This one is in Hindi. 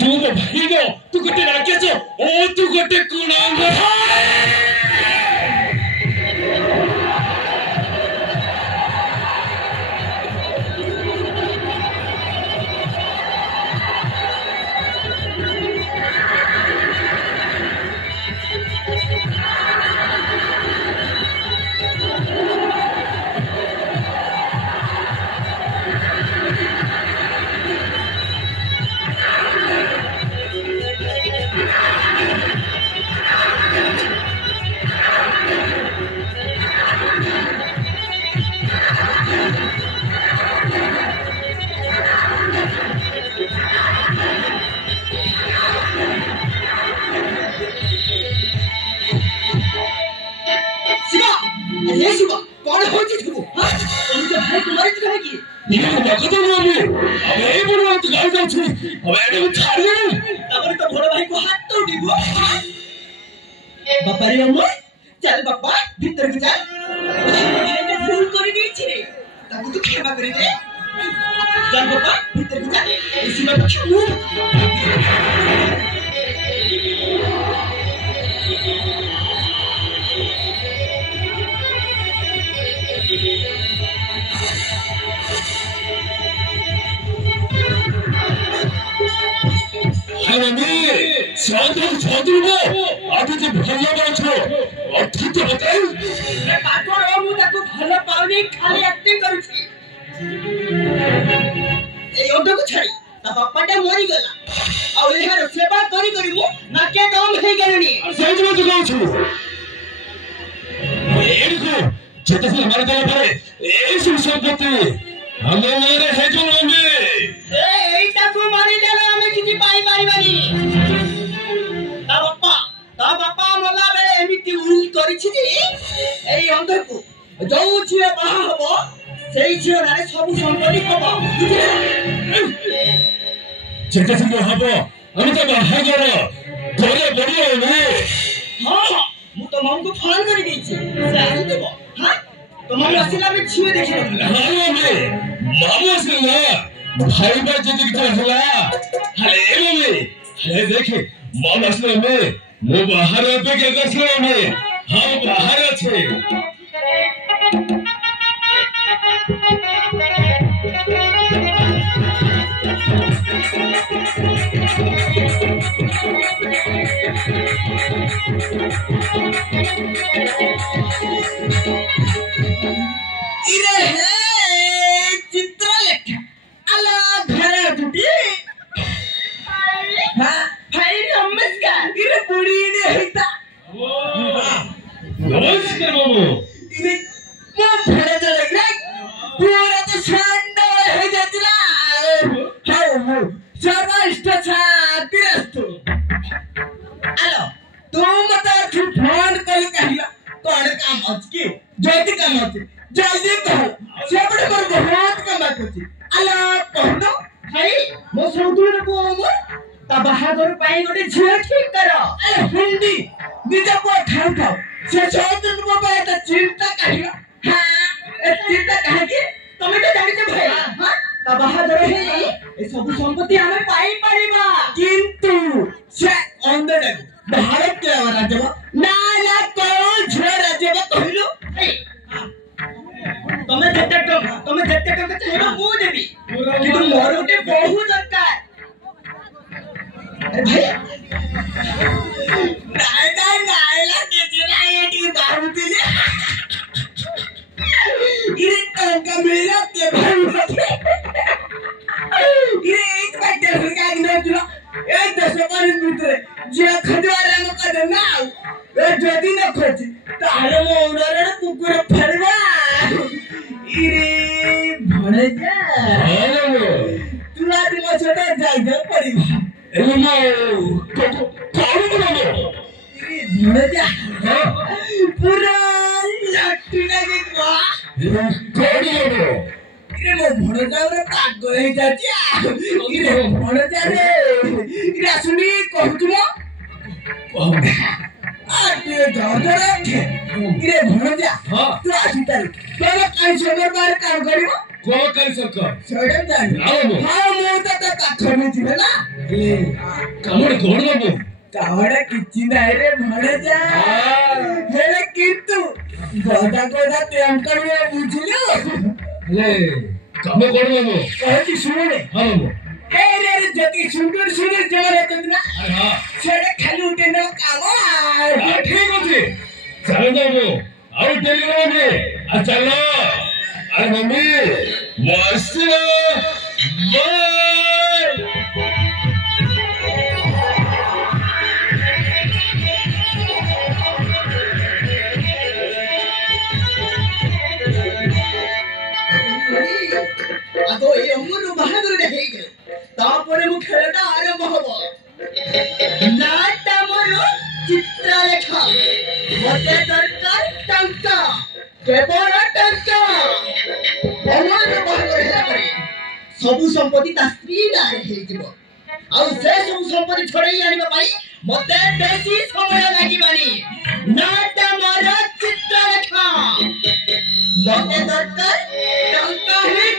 तू तो भाई गो तू गोटे राकेश ओ तू गोटे कुणांग ये शिवा कौन हो चीज को हां उनके भाई तुम्हारी जगह की ये देखो तो मम्मी अब ए बोलो तू गाल जाऊ छी अब एने को छाड़ दे तबर तो बड़ भाई को हाथ तो दीबो बापा रे अम्मा चल बापा भीतर के चल मैंने भूल कर दी छी ताकि तू क्षमा कर दे चल बापा भीतर के चल इसी में क्यों मम्मी साधु वो आगे जे भल्ला बाछो अथी तो बताई मैं पागल हो मु ताको भल्ला पाउनी खाली एक्टिंग करू छी ए ओडो को छाई ता बापाटा मरी गला आ एहार सेवा करी करी मु नाके दम हे गेलनी सही में तो कहू छु ए देखो जेते से हमारे दल पर ए संपत्ति हमारे है जो मम्मी ए एटा को मारी देला हमें किछि पाई पाइबानी ता बापा मला बेले एमिति उल करिछि जे एई अंधर को जो छिए बाहा हबो सेई छिए रे सब संपत्ति हबो जेते से हबो हम तो बाहा गरो घरे बड़ी होवे हां मु तो मम को फोन करि दैछि से आइ देबो हां तो मम आसिला में छिए देखि हां मम्मी मामू से भाई बा जिंदगी तो हला हले मम्मी हले देखे माम असले में मो बाहर पे के करछले में हम बाहर আছে इरे हे चित्रलेखा आला घरे टुटी हां भाई नमस्कार इरे बुढ़ी ने हेता नमस्कार बाबू इरे क्या भड़े तो लग रहा पूरा तो शानदार है जतरा हां सर्वश्रेष्ठ छात्र अस्तु हेलो तुम बता तू फोन कर कहिला कौन काम अछि जल्दी काम अछि जल्दी कहो सेबड़े पर बहुत काम अछि अला कहनो भाई मो सौदुर को मो ता बाहागर पाई गोटे झियो ठीक करो अरे हिंदी निजे को ठाउ ठाउ से सौदुर को पाए त चिंता कहिला हां ए चिंता काहे की तमे तो जानि के भाई हां ता बाहागर हे ए सब संपत्ति हमें पाई पड़ीबा किंतु से अंदर भारत के राज्य ना ना कौन झियो राज्य कहिलो तमे जत्ते टका चाहिबा मु देबी किंतु मोर उटे बहुत दरकार अरे भाई नाय लागे जिरा एटी दारू पीले इरे टका मेरा के भाई इरे एक बार का न जुला ए 10 पानी भीतर जे खजवारा न कदे ना ए जदी न खोज तारे मो उडरे कुकुर फरवा इरे भणे जा तू आज मो छोटा जाई पड़ीबा एले मो कौन बोलो इरे भणे जा पूरा लाठी लगे बा कौन बोलो इरे मो भणे जा रे पागल हे जाती इरे भणे जा रे इरे सुनी कहू तुम आटे जाओ इरे भणे जा तू आसी तार तेरे कैसे बार काम करियो को कर सको छोड़े जान आओ हां मो तो पाखर में थी ना कमर कोण बाबू तावड़ा किछि नाही रे म्हणे जा हेले किंतु गोदा गोदा प्रेम करियो बुझिलो ले कम कोण बाबू कहती सुने हां बाबू ए रे जति सुंदर सुंदर जगह रहते ना अरे हां सेडे खाली उठे ना काम ठीक होती चलो बाबू आओ टेलीग्राम में आ चलो अरे मम्मी मस्त बाय ಅದು ಈ ಅಮ್ಮನು ಬಹದ್ದೂರನೇ ಹೇಗೆ ತಾಪನೆ ಮುಖೇನ ಆರಂಭ ಹವ ನಾಟ ಮರು ಚಿತ್ರಲೇಖ ಮತ್ತೆ ದರ್ಕಾರ ಟಂಕ কেবল টঙ্কা অমর বহরে হেলাপরে সবু সম্পত্তি তা স্ত্রী নারে হেইଯିବ ଆଉ ସେ ସବୁ ସମ୍ପତ୍ତି ଛଡେଇ ଆଣିବା ପାଇଁ ମତେ ବେଶୀ ସମୟ ଲାଗିବନି ନାଟା ମୋର ଚିତ୍ରଲେଖ ମତେ ଦରକାର ଟଙ୍କା ହିଁ